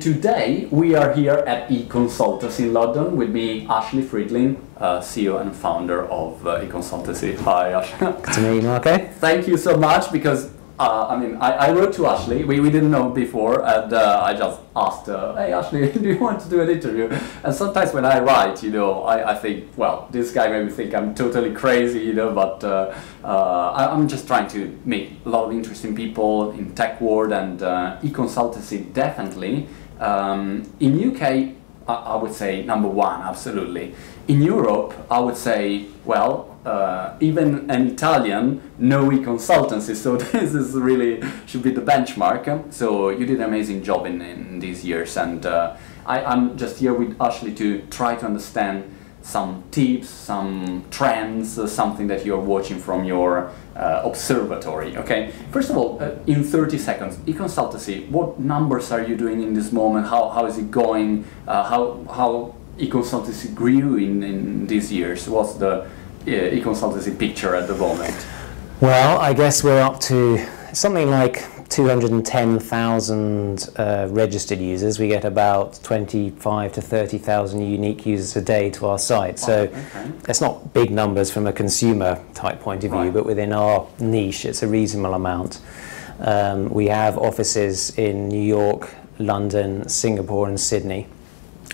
Today we are here at Econsultancy in London with me, Ashley Friedlein, CEO and founder of Econsultancy. Hi, Ashley. Good to meet you, Marco. Thank you so much because I wrote to Ashley. We didn't know before, and I just asked her, "Hey, Ashley, do you want to do an interview?" And sometimes when I write, I think, well, this guy made me think I'm totally crazy, but I'm just trying to meet a lot of interesting people in tech world, and Econsultancy definitely. In UK, I would say number one, absolutely. In Europe, I would say, well, even an Italian, no Econsultancy, so this is really should be the benchmark. So you did an amazing job in these years, and I'm just here with Ashley to try to understand some tips, some trends, something that you're watching from your observatory. Okay, first of all, in 30 seconds, Econsultancy, what numbers are you doing in this moment? How is it going? How Econsultancy grew in these years? What's the Econsultancy picture at the moment? Well, I guess we're up to something like 210,000 registered users. We get about 25 to 30,000 unique users a day to our site. So okay. It's not big numbers from a consumer type point of view, Right. but within our niche, it's a reasonable amount. We have offices in New York, London, Singapore, and Sydney.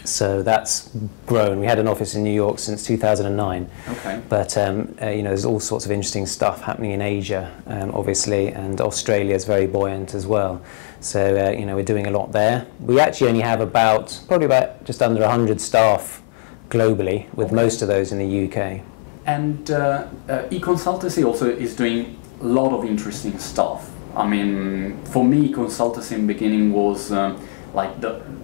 So that's grown. We had an office in New York since 2009. Okay. But there's all sorts of interesting stuff happening in Asia, obviously, and Australia is very buoyant as well. So we're doing a lot there. We actually only have probably about just under 100 staff globally, with most of those in the UK. And Econsultancy also is doing a lot of interesting stuff. I mean, for me, Econsultancy in the beginning was like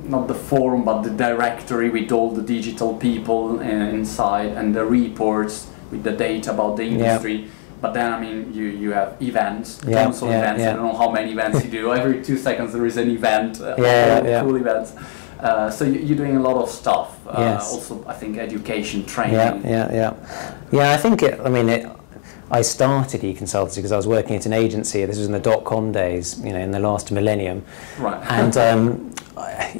not the forum, but the directory with all the digital people inside, and the reports with the data about the industry. Yeah. But then, I mean, you have events, tons of events. I don't know how many events you do. Every 2 seconds there is an event, cool events. So you're doing a lot of stuff. Yes. Also, I think education, training. Yeah, I think I started Econsultancy because I was working at an agency. This was in the dot-com days, in the last millennium. Right. And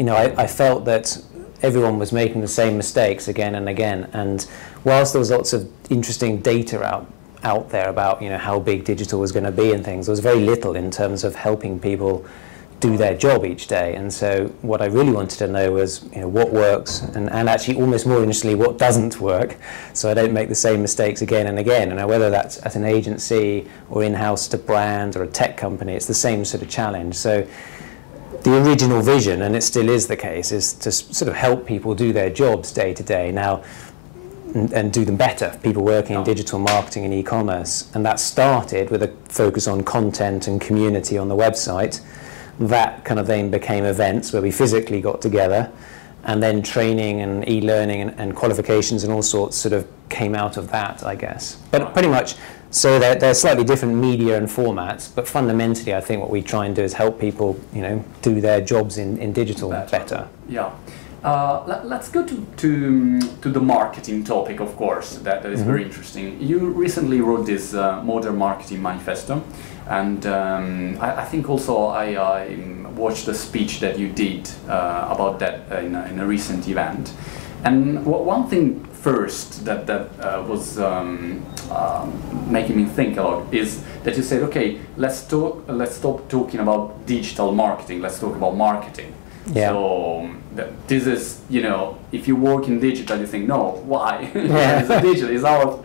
I felt that everyone was making the same mistakes again and again. And whilst there was lots of interesting data out there about how big digital was going to be and things, there was very little in terms of helping people do their job each day. And so what I really wanted to know was what works, and actually almost more interestingly what doesn't work, so I don't make the same mistakes again and again. And whether that's at an agency or in-house to brand or a tech company, it's the same sort of challenge. So the original vision, and it still is the case, is to sort of help people do their jobs day to day now and do them better, people working in digital marketing and e-commerce. And that started with a focus on content and community on the website. That kind of then became events where we physically got together, and then training and e-learning and qualifications and all sorts sort of came out of that, I guess. But pretty much, so they're slightly different media and formats, but fundamentally I think what we try and do is help people, do their jobs in digital better. Yeah. Let's go to the marketing topic, of course. That is very interesting. You recently wrote this Modern Marketing Manifesto, and I think also I watched the speech that you did about that in a recent event. And one thing first that was making me think a lot is that you said, okay, let's stop talking about digital marketing. Let's talk about marketing. Yeah. So this is, if you work in digital, you think, no, why? It's digital, it's our.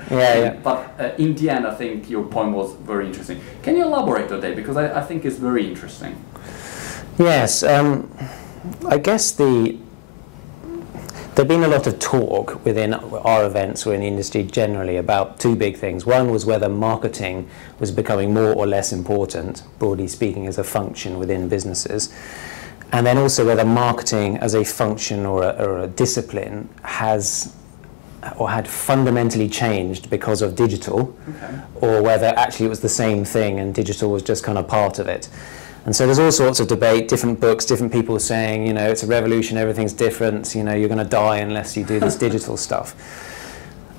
But in the end, I think your point was very interesting. Can you elaborate on that? Because I think it's very interesting. Yes, I guess there've been a lot of talk within our events or in the industry generally about two big things. One was whether marketing was becoming more or less important, broadly speaking, as a function within businesses. And then also whether marketing as a function or a discipline has or had fundamentally changed because of digital, or whether actually it was the same thing and digital was just kind of part of it. And so there's all sorts of debate, different books, different people saying, it's a revolution, everything's different, you're going to die unless you do this digital stuff.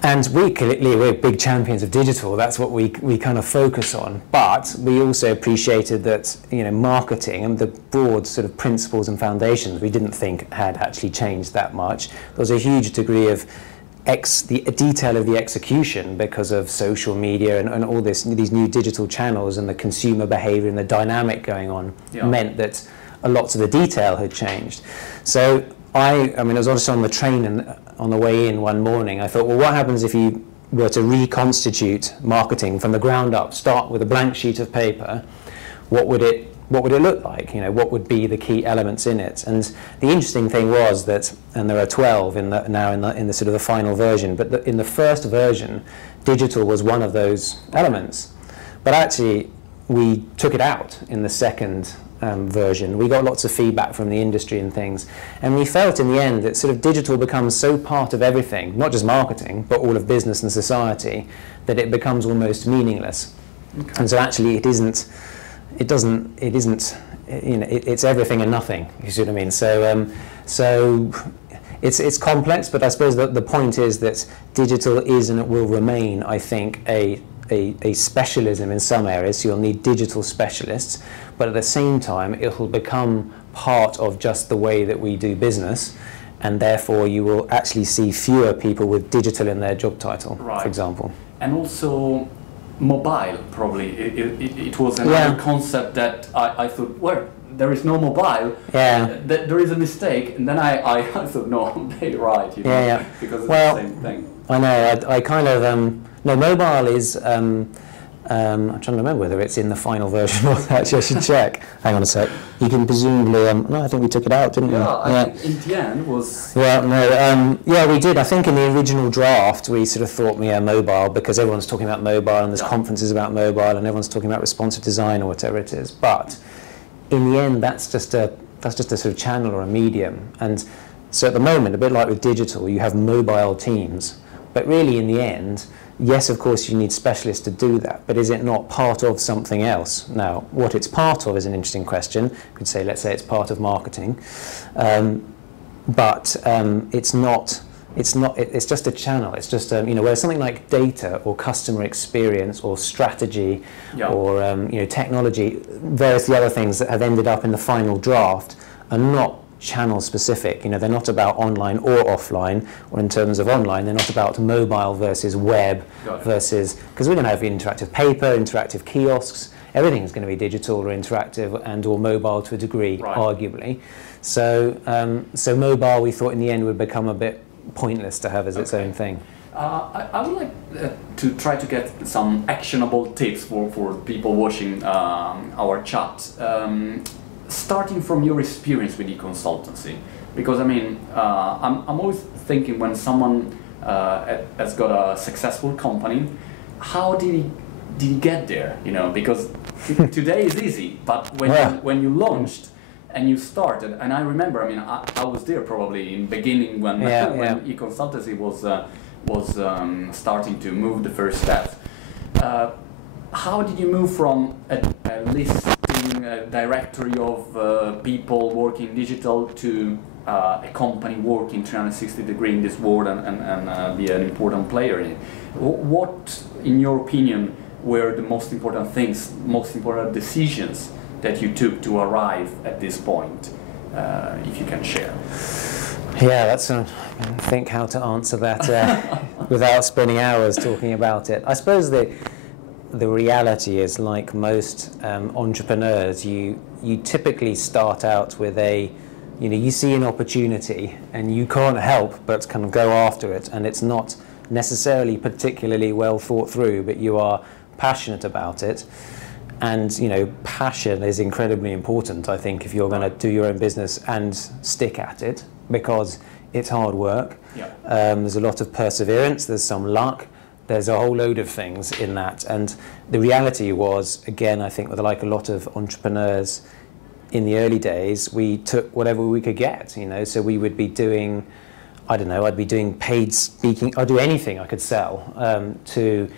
And we're big champions of digital. That's what we kind of focus on. But we also appreciated that, you know, marketing and the broad sort of principles and foundations we didn't think had actually changed that much. There was a huge degree of the detail of the execution because of social media and all these new digital channels, and the consumer behavior and the dynamic going on meant that lots of the detail had changed. So I mean, I was also on the train and on the way in one morning, I thought, well, what happens if you were to reconstitute marketing from the ground up, start with a blank sheet of paper? What would it look like? You know, what would be the key elements in it? And the interesting thing was that, and there are 12 in the sort of the final version, but in the first version, digital was one of those elements. But actually, we took it out in the second version. We got lots of feedback from the industry and things, and we felt in the end that sort of digital becomes so part of everything, not just marketing, but all of business and society, that it becomes almost meaningless. Okay. And so actually it isn't, you know, it's everything and nothing, you see what I mean? So it's complex, but I suppose that the point is that digital is and it will remain, I think, a specialism in some areas. So you'll need digital specialists, but at the same time it will become part of just the way that we do business, and therefore you will actually see fewer people with digital in their job title, right, for example. And also mobile, probably. It was another concept that I thought, well, there is no mobile, there is a mistake, and then I thought, no, they're right, you know, because it's the same thing. I know, I kind of, no, mobile is, I'm trying to remember whether it's in the final version or actually I should check. Hang on a sec. You can presumably, no, I think we took it out, didn't we? I think in the end was... Yeah, no, yeah, we did. I think in the original draft we sort of thought, mobile, because everyone's talking about mobile and there's conferences about mobile and everyone's talking about responsive design or whatever it is. But in the end, that's just a sort of channel or a medium. And so at the moment, a bit like with digital, you have mobile teams. But really, in the end, yes, of course, you need specialists to do that, but is it not part of something else? Now, what it's part of is an interesting question. You could say, let's say it's part of marketing, but it's not. It's just a channel. It's just you know, where something like data or customer experience or strategy or you know, technology, various the other things that have ended up in the final draft are not channel specific. You know, they're not about online or offline, or in terms of online, they're not about mobile versus web versus, because we're going to have interactive paper, interactive kiosks, everything is going to be digital or interactive and or mobile to a degree, arguably. So so mobile, we thought in the end would become a bit pointless to have as its own thing. I would like to try to get some actionable tips for people watching our chat. Starting from your experience with Econsultancy, because I mean, I'm always thinking when someone has got a successful company, how did he get there? You know, because today is easy, but when you launched and you started, and I remember, I mean, I was there probably in the beginning when Econsultancy was starting to move the first steps. How did you move from a listing directory of people working digital to a company working 360 degrees in this world and be an important player in it? What, in your opinion, were the most important things, most important decisions that you took to arrive at this point, if you can share? Yeah, that's I think how to answer that without spending hours talking about it. I suppose the reality is, like most entrepreneurs, you typically start out with you see an opportunity and you can't help but kind of go after it, and it's not necessarily particularly well thought through, but you are passionate about it. And you know, passion is incredibly important, I think, if you're going to do your own business and stick at it, because it's hard work. There's a lot of perseverance, there's some luck, there's a whole load of things in that. And the reality was, again, I think with like a lot of entrepreneurs in the early days, we took whatever we could get, you know. So we would be doing, I don't know, I'd be doing paid speaking, I'd do anything I could sell to,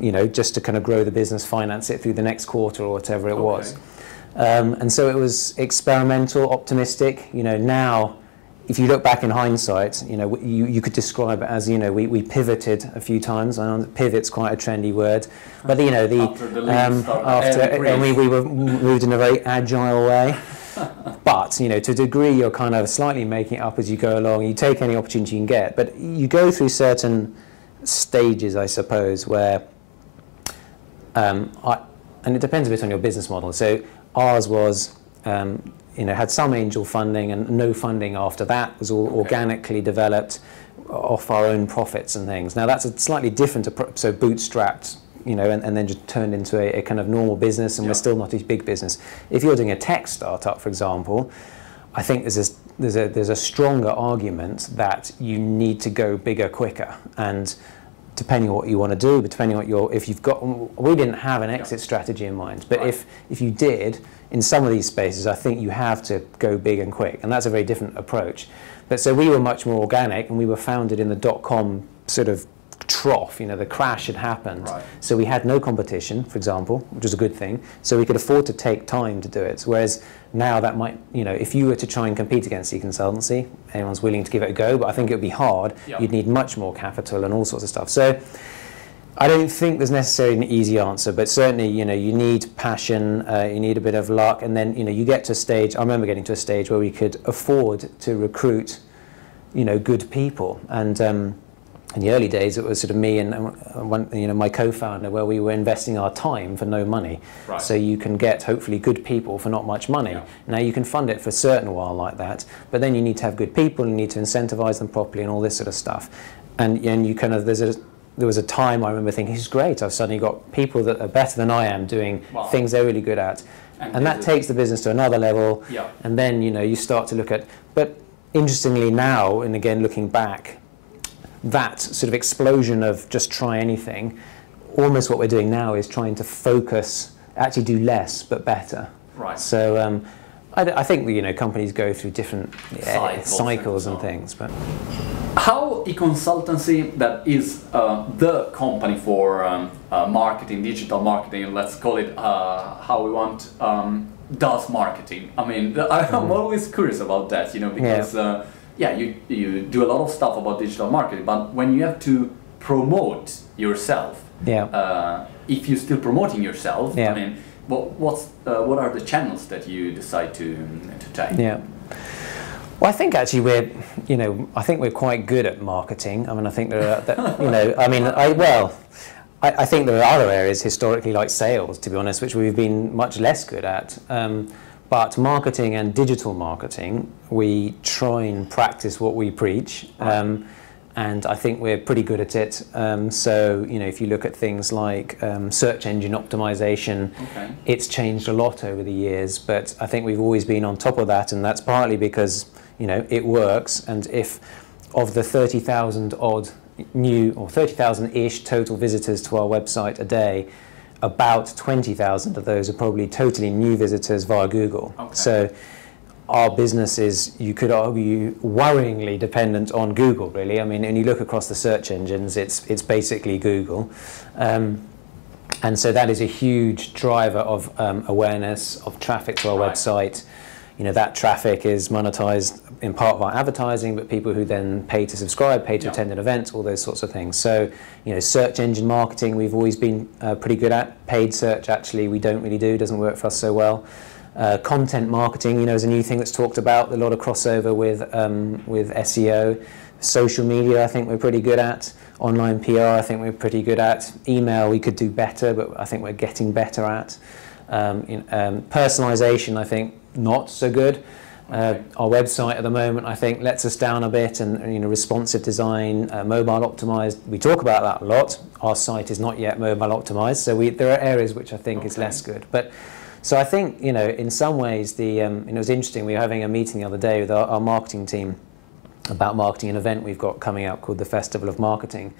you know, just to kind of grow the business, finance it through the next quarter or whatever it was. And so it was experimental, optimistic. You know, now if you look back in hindsight, you know, you could describe it as, you know, we pivoted a few times. I know pivot's quite a trendy word, but you know, and we were moved in a very agile way. But you know, to a degree, you're kind of slightly making it up as you go along. You take any opportunity you can get, but you go through certain stages, I suppose, where and it depends a bit on your business model. So ours was, you know, had some angel funding and no funding after that. It was all organically developed off our own profits and things. Now that's a slightly different approach, so bootstrapped, you know, and then just turned into a kind of normal business, and we're still not a big business. If you're doing a tech startup, for example, I think there's a stronger argument that you need to go bigger quicker, and depending on what you want to do, but depending on if you've got, we didn't have an exit strategy in mind, but if you did, in some of these spaces, I think you have to go big and quick, and that's a very different approach. But so we were much more organic, and we were founded in the dot-com sort of trough, you know, the crash had happened. Right. So we had no competition, for example, which was a good thing. So we could afford to take time to do it. Whereas now that might, you know, if you were to try and compete against Econsultancy, anyone's willing to give it a go, but I think it would be hard. Yeah. You'd need much more capital and all sorts of stuff. So I don't think there's necessarily an easy answer, but certainly, you know, you need passion, you need a bit of luck, and then, you know, you get to a stage, I remember getting to a stage where we could afford to recruit, you know, good people. And in the early days, it was sort of me and one, you know, my co-founder, where we were investing our time for no money. Right. So you can get hopefully good people for not much money. Yeah. Now you can fund it for a certain while like that, but then you need to have good people, you need to incentivize them properly and all this sort of stuff. And you kind of, there was a time I remember thinking, it's great, I've suddenly got people that are better than I am doing things they're really good at. And that takes the business to another level. Yeah. And then, you know, you start to look at, but interestingly now, and again looking back, that sort of explosion of just try anything, almost what we're doing now is trying to focus, actually do less but better. Right. So I think, you know, companies go through different cycles and things. But how Econsultancy, that is the company for marketing, digital marketing, let's call it how we want, does marketing? I mean, I'm always curious about that, you know, because you do a lot of stuff about digital marketing, but when you have to promote yourself, if you're still promoting yourself, I mean, what are the channels that you decide to take? Yeah. Well, I think actually I think we're quite good at marketing. I mean, I think there are, you know, I mean, I think there are other areas historically like sales, to be honest, which we've been much less good at. But marketing and digital marketing, we try and practice what we preach, and I think we're pretty good at it. So, you know, if you look at things like search engine optimization, it's changed a lot over the years, but I think we've always been on top of that, and that's partly because, you know, it works. And if of the 30,000 odd new, or 30,000-ish total visitors to our website a day, about 20,000 of those are probably totally new visitors via Google. So our business is, you could argue, worryingly dependent on Google, really. I mean, when you look across the search engines, it's basically Google. And so that is a huge driver of awareness, of traffic to our website. You know, that traffic is monetized in part by advertising, but people who then pay to subscribe, pay to attend an event, all those sorts of things. So, you know, search engine marketing, we've always been pretty good at. Paid search, actually, we don't really do, doesn't work for us so well. Content marketing, you know, is a new thing that's talked about, a lot of crossover with SEO. Social media, I think we're pretty good at. Online PR, I think we're pretty good at. Email, we could do better, but I think we're getting better at. Personalization, I think, not so good. Our website at the moment, I think, lets us down a bit, and you know, responsive design, mobile optimized. We talk about that a lot. Our site is not yet mobile optimized, so there are areas which I think is less good. But so I think, you know, in some ways, it was interesting. We were having a meeting the other day with our marketing team about marketing an event we've got coming out called the Festival of Marketing.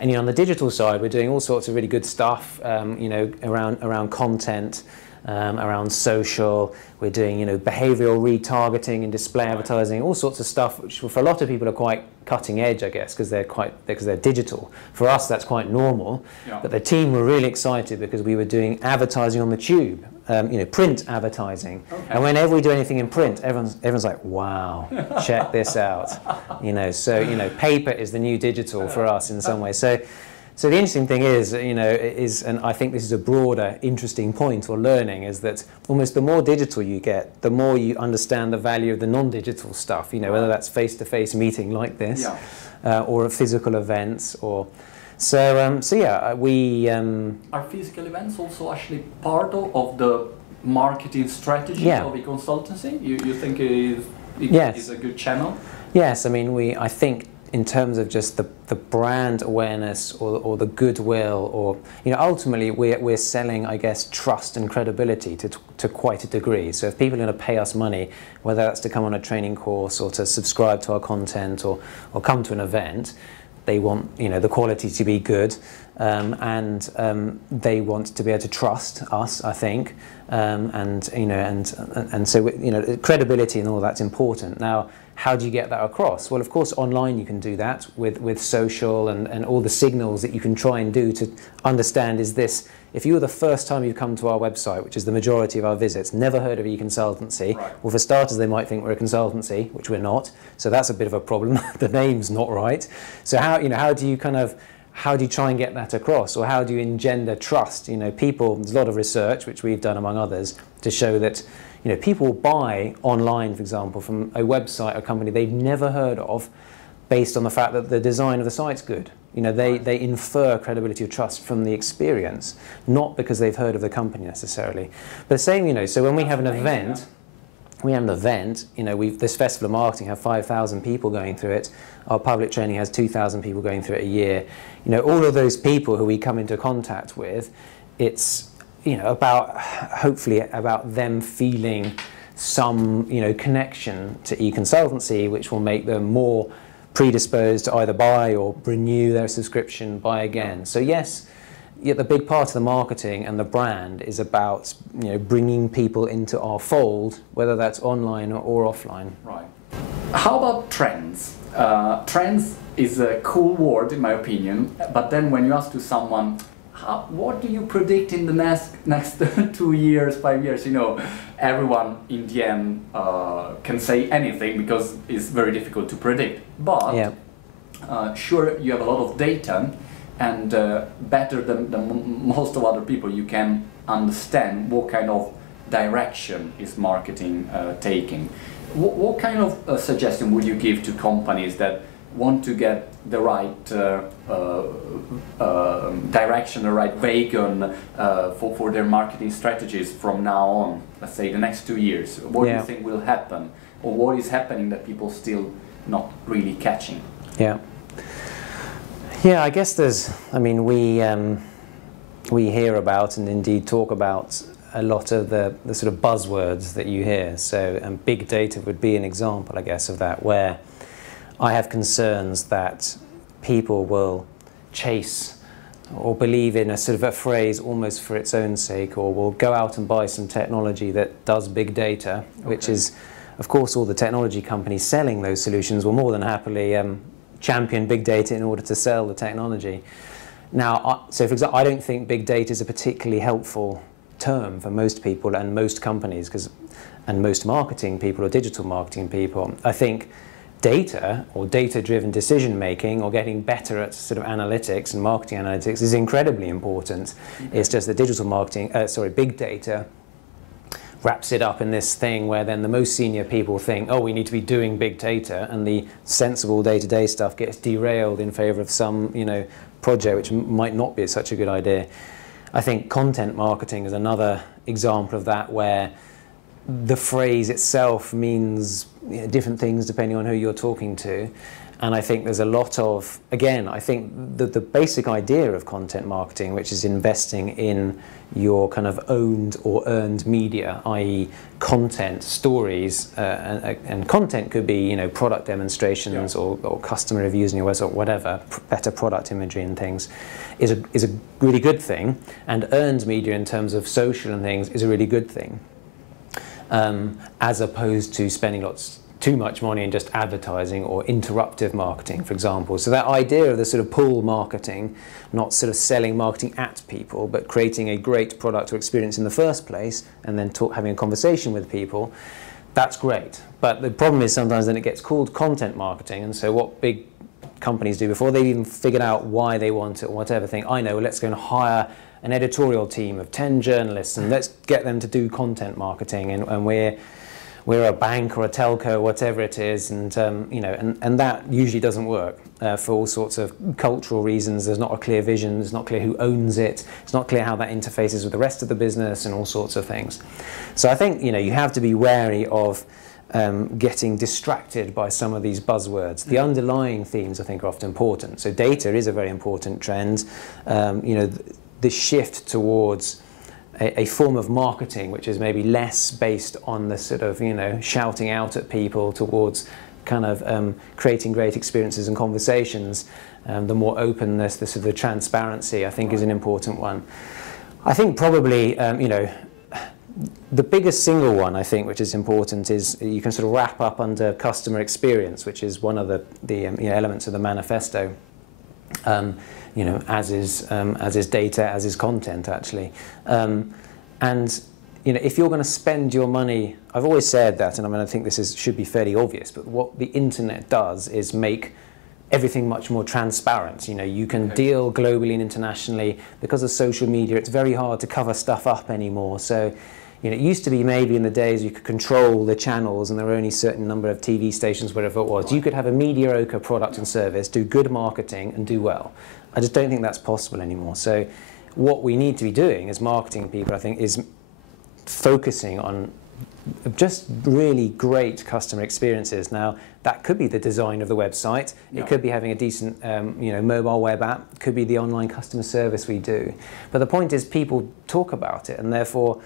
And you know, on the digital side, we're doing all sorts of really good stuff, you know, around content, around social. We're doing, you know, behavioral retargeting and display advertising, all sorts of stuff, which for a lot of people are quite cutting edge, I guess, because they're digital. For us, that's quite normal. Yeah. But the team were really excited because we were doing advertising on the tube, print advertising. Okay. And whenever we do anything in print, everyone's like, wow, check this out. So paper is the new digital for us in some way. So the interesting thing is, and I think this is a broader, interesting point or learning, is that almost the more digital you get, the more you understand the value of the non-digital stuff, whether that's face-to-face meeting like this, or physical events, or... we... Are physical events also actually part of the marketing strategy of Econsultancy? You think it is a good channel? Yes, I think in terms of just the brand awareness or the goodwill, or ultimately we're selling, I guess, trust and credibility to quite a degree. So if people are going to pay us money, whether that's to come on a training course or to subscribe to our content or come to an event, they want the quality to be good, and they want to be able to trust us, I think, and so credibility and all that's important. Now, how do you get that across? Well, of course, online you can do that with social and all the signals that you can try and do to understand, is this, if you were the first time you've come to our website, which is the majority of our visits, never heard of Econsultancy, well, for starters, they might think we're a consultancy, which we're not, so that's a bit of a problem. The name's not right. So how do you try and get that across, or how do you engender trust? People, there's a lot of research, which we've done among others, to show that people buy online, for example, from a website or company they've never heard of, based on the fact that the design of the site's good. They infer credibility or trust from the experience, not because they've heard of the company necessarily. But the same, so when we have an event, this Festival of Marketing have 5,000 people going through it. Our public training has 2,000 people going through it a year. All of those people who we come into contact with, it's hopefully about them feeling some connection to Econsultancy, which will make them more predisposed to either buy or renew their subscription, buy again. So yes, the big part of the marketing and the brand is about bringing people into our fold, whether that's online or offline. Right. How about trends? Trends is a cool word in my opinion, but then when you ask to someone, what do you predict in the next 2 years, 5 years? Everyone in the end can say anything because it's very difficult to predict. But sure, you have a lot of data, and better than most of other people, you can understand what kind of direction is marketing taking. What kind of suggestion would you give to companies that want to get the right direction, the right wagon for their marketing strategies from now on, let's say the next 2 years? What do you think will happen, or what is happening that people still not really catching? I guess there's, we hear about and indeed talk about a lot of the sort of buzzwords that you hear. So big data would be an example, I guess, of that, where I have concerns that people will chase or believe in a sort of a phrase almost for its own sake, or will go out and buy some technology that does big data, which is, of course, all the technology companies selling those solutions will more than happily champion big data in order to sell the technology. Now, so for example, I don't think big data is a particularly helpful term for most people and most companies, and most marketing people or digital marketing people. I think data or data-driven decision-making, or getting better at sort of analytics and marketing analytics, is incredibly important. It's just that digital marketing, big data wraps it up in this thing where then the most senior people think, oh, we need to be doing big data, and the sensible day-to-day stuff gets derailed in favor of some, project which might not be such a good idea. I think content marketing is another example of that, where the phrase itself means different things depending on who you're talking to. And I think there's a lot of, again, I think the basic idea of content marketing, which is investing in your kind of owned or earned media, i.e. content, stories, and content could be, product demonstrations or customer reviews on your website, whatever, better product imagery and things, is a really good thing. And earned media in terms of social and things is a really good thing. As opposed to spending too much money in just advertising or interruptive marketing, for example. So that idea of the sort of pull marketing, not sort of selling marketing at people, but creating a great product or experience in the first place and then having a conversation with people, that's great. But the problem is sometimes then it gets called content marketing, and so what big companies do before they've even figured out why they want it or whatever, think, I know, let's go and hire an editorial team of 10 journalists and let's get them to do content marketing, and we're a bank or a telco, whatever it is, and you know, and that usually doesn't work for all sorts of cultural reasons. There's not a clear vision, it's not clear who owns it, it's not clear how that interfaces with the rest of the business and all sorts of things. So I think, you know, you have to be wary of getting distracted by some of these buzzwords. The underlying themes, I think, are often important. So data is a very important trend. You know, the shift towards a form of marketing which is maybe less based on the sort of, you know, shouting out at people towards kind of creating great experiences and conversations. The more openness, the sort of the transparency, I think, is an important one. I think probably, you know, the biggest single one, I think, which is important, is you can sort of wrap up under customer experience, which is one of the you know, elements of the manifesto. You know, as is data, as is content, actually. And you know, if you're going to spend your money, I've always said that, and I mean, I think this should be fairly obvious, but what the internet does is make everything much more transparent. You know, you can deal globally and internationally. Because of social media, it's very hard to cover stuff up anymore. So, you know, it used to be maybe in the days you could control the channels and there were only a certain number of TV stations, whatever it was. You could have a mediocre product and service, do good marketing and do well. I just don't think that's possible anymore. So what we need to be doing as marketing people, I think, is focusing on just really great customer experiences. Now, that could be the design of the website. It could be having a decent you know, mobile web app. It could be the online customer service we do. But the point is people talk about it, and therefore,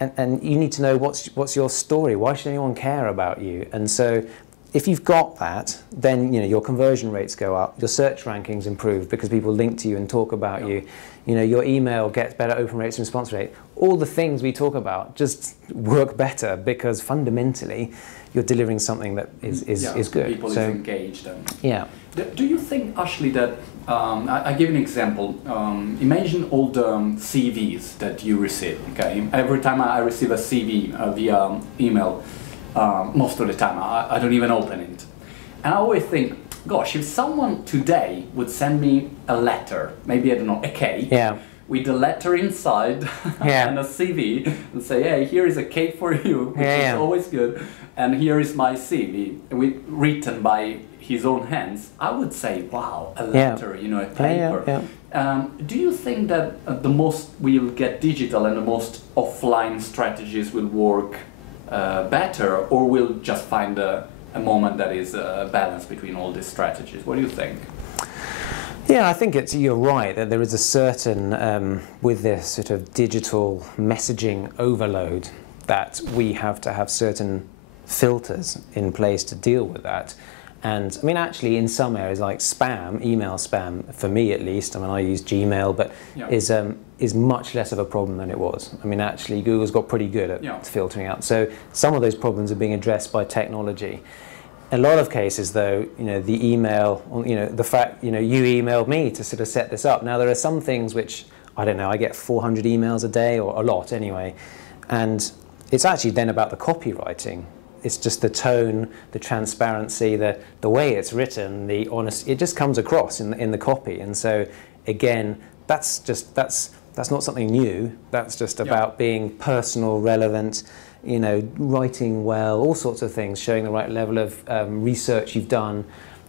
and you need to know what's your story. Why should anyone care about you? And so if you've got that, then, you know, your conversion rates go up, your search rankings improve because people link to you and talk about you. You know, your email gets better open rates and response rate. All the things we talk about just work better because fundamentally you're delivering something that is good. People is engaged. Yeah. Do you think, Ashley, that I give an example. Imagine all the CVs that you receive. Okay, every time I receive a CV via email, most of the time I don't even open it, and I always think, gosh, if someone today would send me a letter, maybe, I don't know, a cake, with the letter inside and a CV, and say, hey, here is a cake for you, which is always good, and here is my CV, written by his own hands, I would say, wow, a letter, you know, a paper. Do you think that the most we'll get digital and the most offline strategies will work better, or we'll just find a moment that is a balance between all these strategies? What do you think? Yeah, I think you're right that there is a certain, with this sort of digital messaging overload, that we have to have certain filters in place to deal with that. And I mean, actually, in some areas like spam, email spam, for me at least, I mean, I use Gmail, but is much less of a problem than it was. I mean, actually, Google's got pretty good at filtering out. So some of those problems are being addressed by technology. In a lot of cases, though, you know, the email, you know, the fact, you know, you emailed me to sort of set this up. Now, there are some things which, I don't know, I get 400 emails a day, or a lot anyway, and it's actually then about the copywriting. It's just the tone, the transparency, the way it's written, the honesty. It just comes across in the copy. And so, again, that's not something new. That's just about being personal, relevant, you know, writing well, all sorts of things, showing the right level of research you've done.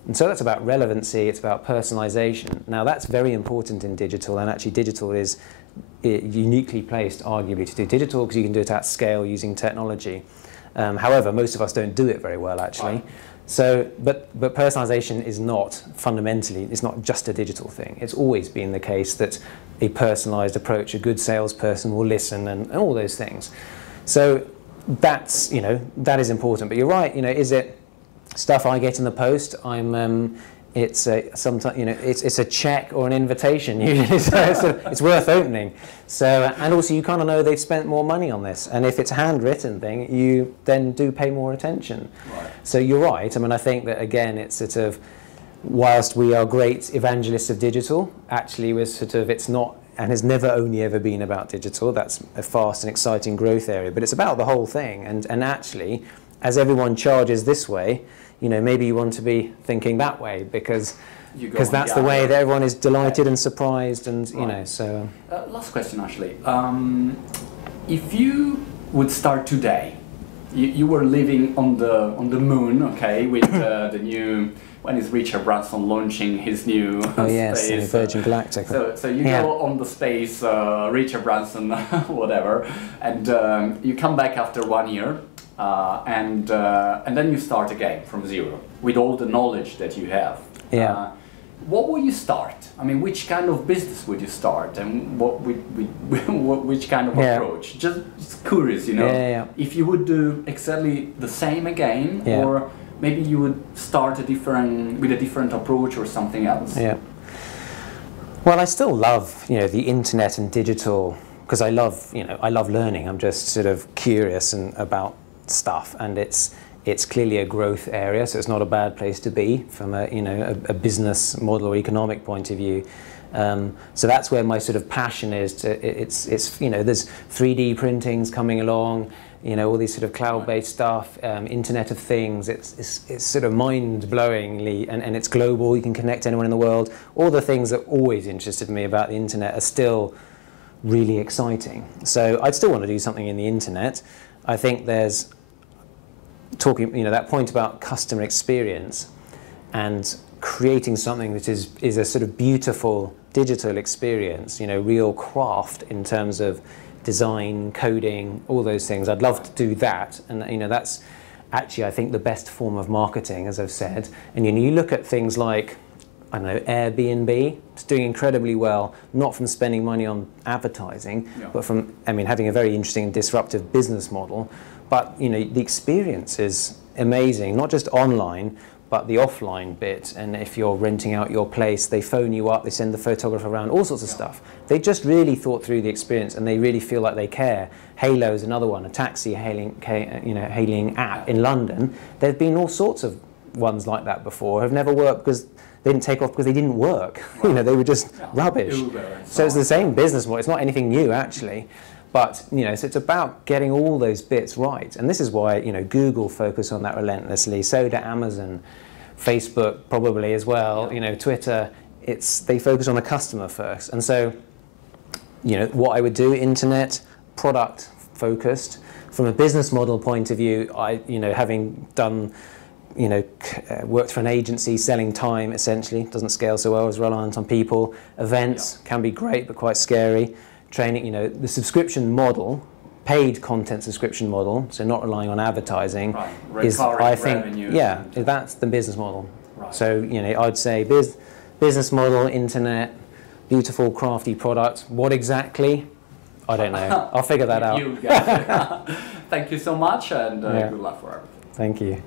And so that's about relevancy. It's about personalization. Now, that's very important in digital, and actually digital is uniquely placed, arguably, to do digital because you can do it at scale using technology. However, most of us don't do it very well, actually. So, but personalization is not fundamentally, it's not just a digital thing. It's always been the case that a personalized approach, a good salesperson will listen and all those things. So that's, you know, that is important. But you're right, you know, is it stuff I get in the post? it's sometimes, you know, it's a check or an invitation usually, so it's worth opening. So, and also you kind of know they've spent more money on this, and if it's a handwritten thing, you then do pay more attention. Right. So you're right. I mean, I think that again, it's sort of, whilst we are great evangelists of digital, actually we're sort of, it's not, and has never only ever been about digital. That's a fast and exciting growth area, but it's about the whole thing. And actually, as everyone charges this way, you know, maybe you want to be thinking that way, because that's the way that everyone is delighted and surprised, and you know. So last question, Ashley. If you would start today, you were living on the moon, okay, with the new. When is Richard Branson launching his new space? Virgin Galactic. So you go on the space, Richard Branson, whatever, and you come back after 1 year, and then you start again from zero with all the knowledge that you have. Yeah. What would you start? I mean, which kind of business would you start, and which kind of approach? Just curious, you know. If you would do exactly the same again, or maybe you would start with a different approach or something else. Yeah. Well, I still love, you know, the internet and digital, because I love learning. I'm just sort of curious about stuff, and it's clearly a growth area, so it's not a bad place to be from a business model or economic point of view. So that's where my sort of passion is. It's you know, there's 3D printings coming along, you know, all these sort of cloud-based stuff, Internet of Things. It's sort of mind-blowingly, and it's global. You can connect anyone in the world. All the things that always interested me about the internet are still really exciting. So I'd still want to do something in the internet. I think there's talking, you know, that point about customer experience and creating something that is a sort of beautiful digital experience, you know, real craft in terms of design, coding, all those things. I'd love to do that, and you know, that's actually, I think, the best form of marketing, as I've said. And you know, you look at things like, I don't know, Airbnb. It's doing incredibly well, not from spending money on advertising, but from, I mean, having a very interesting and disruptive business model. But you know, the experience is amazing, not just online, but the offline bit. And if you're renting out your place, they phone you up, they send the photographer around, all sorts of stuff. They just really thought through the experience, and they really feel like they care. Halo is another one, a taxi hailing app in London. There've been all sorts of ones like that before, have never worked because they didn't take off because they didn't work. Right. You know, they were just rubbish. So it's the same business model. It's not anything new, actually. But you know, so it's about getting all those bits right, and this is why, you know, Google focus on that relentlessly. So do Amazon, Facebook probably as well. You know, Twitter. They focus on the customer first, and so, you know, what I would do, internet, product focused. From a business model point of view, you know, having done, you know, worked for an agency selling time, essentially doesn't scale so well, as reliant on people. Events can be great but quite scary. Training, you know, the subscription model, paid content subscription model, so not relying on advertising, is, I think, that's the business model. Right. So, you know, I'd say business model, internet, beautiful, crafty product. What exactly? I don't know. I'll figure that out. Thank you so much, and good luck for everything. Thank you.